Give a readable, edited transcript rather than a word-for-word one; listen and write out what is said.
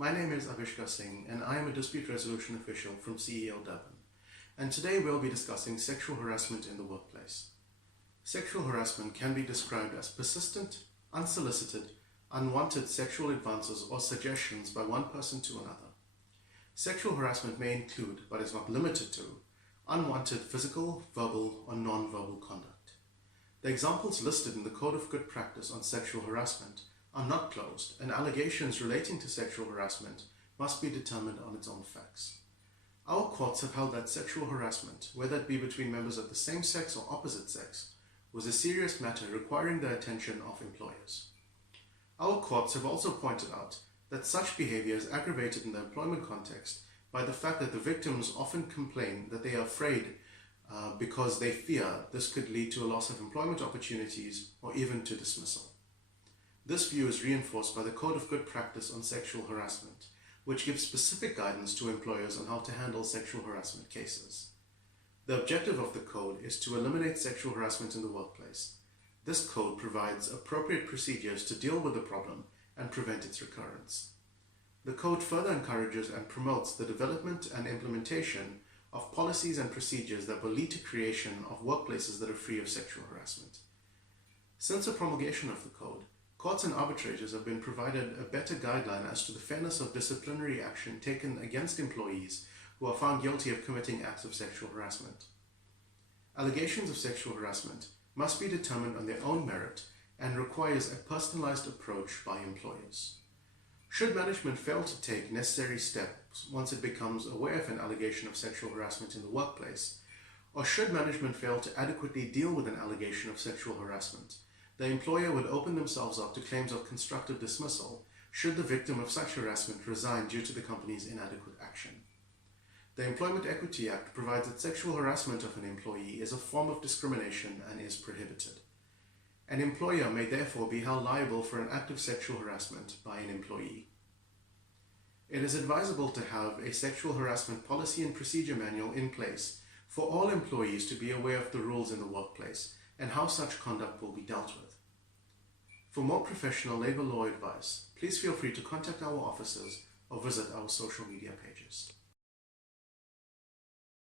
My name is Avishkar Singh and I am a dispute resolution official from Durban. And today we'll be discussing sexual harassment in the workplace. Sexual harassment can be described as persistent, unsolicited, unwanted sexual advances or suggestions by one person to another. Sexual harassment may include, but is not limited to, unwanted physical, verbal, or non-verbal conduct. The examples listed in the Code of Good Practice on Sexual Harassment are not closed, and allegations relating to sexual harassment must be determined on its own facts. Our courts have held that sexual harassment, whether it be between members of the same sex or opposite sex, was a serious matter requiring the attention of employers. Our courts have also pointed out that such behavior is aggravated in the employment context by the fact that the victims often complain that they are afraid because they fear this could lead to a loss of employment opportunities or even to dismissal. This view is reinforced by the Code of Good Practice on Sexual Harassment, which gives specific guidance to employers on how to handle sexual harassment cases. The objective of the code is to eliminate sexual harassment in the workplace. This code provides appropriate procedures to deal with the problem and prevent its recurrence. The code further encourages and promotes the development and implementation of policies and procedures that will lead to creation of workplaces that are free of sexual harassment. Since the promulgation of the code, courts and arbitrators have been provided a better guideline as to the fairness of disciplinary action taken against employees who are found guilty of committing acts of sexual harassment. Allegations of sexual harassment must be determined on their own merit and requires a personalized approach by employers. Should management fail to take necessary steps once it becomes aware of an allegation of sexual harassment in the workplace, or should management fail to adequately deal with an allegation of sexual harassment, the employer would open themselves up to claims of constructive dismissal should the victim of such harassment resign due to the company's inadequate action. The Employment Equity Act provides that sexual harassment of an employee is a form of discrimination and is prohibited. An employer may therefore be held liable for an act of sexual harassment by an employee. It is advisable to have a sexual harassment policy and procedure manual in place for all employees to be aware of the rules in the workplace and how such conduct will be dealt with. For more professional labor law advice, please feel free to contact our offices or visit our social media pages.